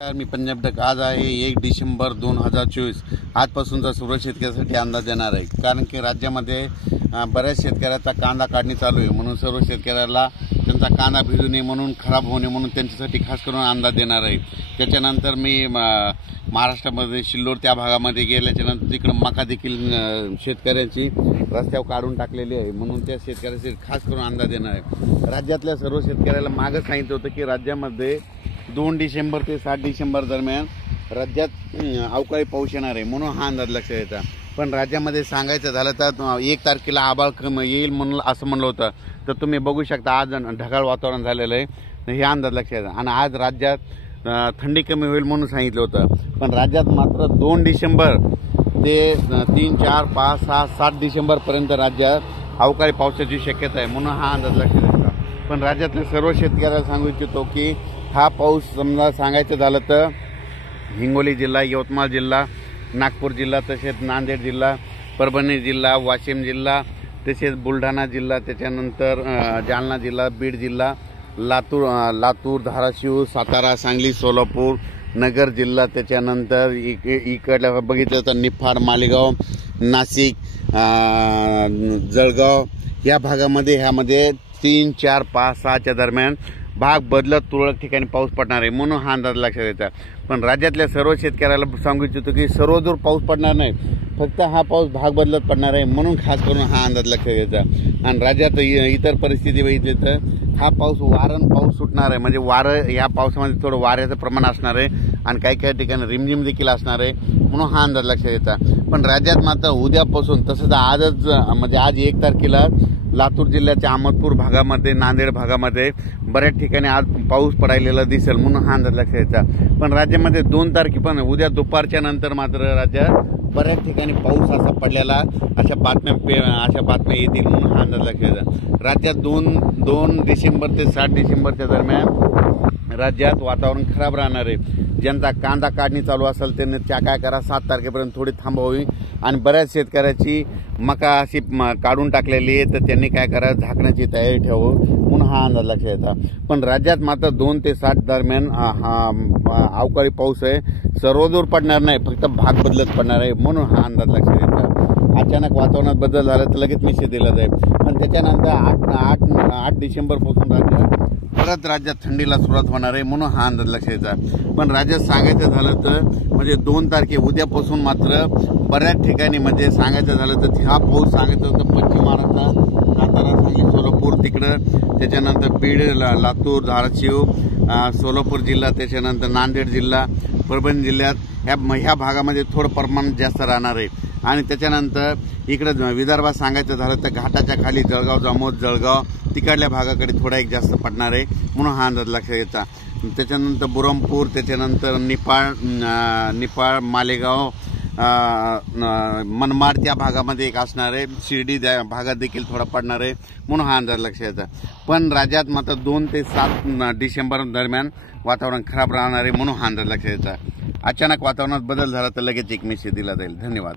मी Punjab duck आज आहे 1 डिसेंबर 2024। आजपासूनचा सर्व शेतकऱ्यांसाठी अंदाज देणार आहे, कारण की राज्यामध्ये बऱ्याच शेतकऱ्याचा कांदा काढणी चालू आहे। म्हणून सर्व शेतकऱ्याला त्यांचा कांदा भिजू नये म्हणून, खराब होऊ नये म्हणून त्यांच्यासाठी खास करून अंदाज देणार आहे। त्याच्यानंतर मी महाराष्ट्रामध्ये सिल्लोड त्या भागामध्ये गेल्याच्यानंतर तिकडे मका देखील शेतकऱ्यांची रस्त्यावर काढून टाकलेली आहे, म्हणून त्या शेतकऱ्यासाठी खास करून अंदाज देणार आहे। राज्यातल्या सर्व शेतकऱ्याला मागे सांगितलं होतं की राज्यामध्ये 2 डिसेंबर ते 7 डिसेंबर दरम्यान राज्यात अवकाळी पाऊस येणार आहे, म्हणून हा अंदाज लक्षात येता। पण राज्यामध्ये सांगायचं झालं तर 1 तारखेला आभाळ येईल म्हणून असं म्हणलं होतं, तर तुम्ही बघू शकता आज ढगाळ वातावरण झालेलं आहे, हे अंदाज लक्षात येतं। आणि आज राज्यात थंडी कमी होईल म्हणून सांगितलं होतं, पण राज्यात मात्र 2 डिसेंबर ते 3, 4, 5, 6, 7 डिसेंबरपर्यंत राज्यात अवकाळी पावसाची शक्यता आहे, म्हणून हा अंदाज लक्षात येतो। पण राज्यातल्या सर्व शेतकऱ्याला सांगू इच्छितो की हा पाऊस समजा सांगायचं झालं तर हिंगोली जिल्हा, यवतमाळ जिल्हा, नागपूर जिल्हा, तसेच नांदेड जिल्हा, परभणी जिल्हा, वाशिम जिल्हा, तसेच बुलढाणा जिल्हा, त्याच्यानंतर जालना जिल्हा, बीड जिल्हा, लातूर, धाराशिव, सातारा, सांगली, सोलापूर, नगर जिल्हा, त्याच्यानंतर इकडल्या बघितलं तर निफाड, मालेगाव, नाशिक, जळगाव या भागामध्ये ह्यामध्ये 3, 4, 5, 6च्या दरम्यान भाग बदलत तुरळक ठिकाणी पाऊस पडणार आहे, म्हणून हा अंदाज लक्षात येतात। पण राज्यातल्या सर्व शेतकऱ्याला सांगू इच्छितो की सर्वदूर पाऊस पडणार नाही, फक्त हा पाऊस भाग बदलत पडणार आहे, म्हणून खास करून हा अंदाज लक्षात घ्यायचा। आणि राज्यात इतर परिस्थिती बघितली तर हा पाऊस वारण पाऊस सुटणार आहे, म्हणजे वारं या पावसामध्ये थोडं वाऱ्याचं प्रमाण असणार आहे आणि काही ठिकाणी रिमझिम देखील असणार आहे, म्हणून हा अंदाज लक्षात येता। पण राज्यात मात्र उद्यापासून तसंच आजच म्हणजे आज 1 तारखेला लातूर जिल्ह्याच्या अहमदपूर भागामध्ये, नांदेड भागामध्ये बऱ्याच ठिकाणी आज पाऊस पडायलेला दिसेल, म्हणून हा अंदाज लक्षात यायचा। पण राज्यामध्ये 2 तारखेपर्यंत उद्या दुपारच्या नंतर मात्र राज्यात बऱ्याच ठिकाणी पाऊस असा पडलेला अशा बातम्या येतील, म्हणून हा अंदाज लक्षात यायचा। राज्यात 2 डिसेंबर ते 7 डिसेंबरच्या दरम्यान राज्यात वातावरण खराब राहणार आहे। ज्यांचा कांदा काढणी चालू असेल त्यांनी त्या काय करा, 7 तारखेपर्यंत थोडी थांबवावी। आणि बऱ्याच शेतकऱ्याची मका अशी काढून टाकलेली आहे, तर त्यांनी काय करा, झाकण्याची तयारी ठेवावं, म्हणून हा अंदाज लक्षात येतात। पण राज्यात मात्र 2 ते 7 दरम्यान अवकाळी पाऊस आहे, सर्वदूर पडणार नाही, फक्त भाग बदलत पडणार आहे, म्हणून हा अंदाज लक्षात येतात। अचानक वातावरणात बदल झाला तर लगेच मेसेज दिला जाईल। पण त्याच्यानंतर 8 डिसेंबरपासून परत राज्यात थंडीला सुरुवात होणार आहे, म्हणून हा अंदाज लक्षात येतात। पण राज्यात सांगायचं झालं तर म्हणजे 2 तारखे उद्यापासून मात्र बऱ्याच ठिकाणी म्हणजे सांगायचं झालं तर हा पाऊस सांगायचं होतं पश्चिम महाराष्ट्रात, सातारा, सांगली, सोलापूर तिकडं, त्याच्यानंतर बीड, लातूर, धाराशिव, सोलापूर जिल्हा, त्याच्यानंतर नांदेड जिल्हा, परभणी जिल्ह्यात ह्या भागामध्ये थोडं प्रमाण जास्त राहणार आहे। आणि त्याच्यानंतर इकडं विदर्भात सांगायचं झालं तर घाटाच्या खाली जळगाव, जामोद, जळगाव तिकडल्या भागाकडे थोडा एक जास्त पडणार आहे, म्हणून हा अंदाज लक्षात येतात। त्याच्यानंतर बुरहानपूर, त्याच्यानंतर निफाड, मालेगाव, मनमाड त्या भागामध्ये एक असणार आहे, शिर्डी भागात देखील थोडा पडणार आहे, म्हणून हा अंदाज लक्षात येतात। पण राज्यात मात्र 2 ते 7 डिसेंबर दरम्यान वातावरण खराब राहणार आहे, म्हणून हा अंदाज लक्षात येतात। अचानक वातावरणात बदल झाला तर लगेच एक मेसेज दिला जाईल। धन्यवाद।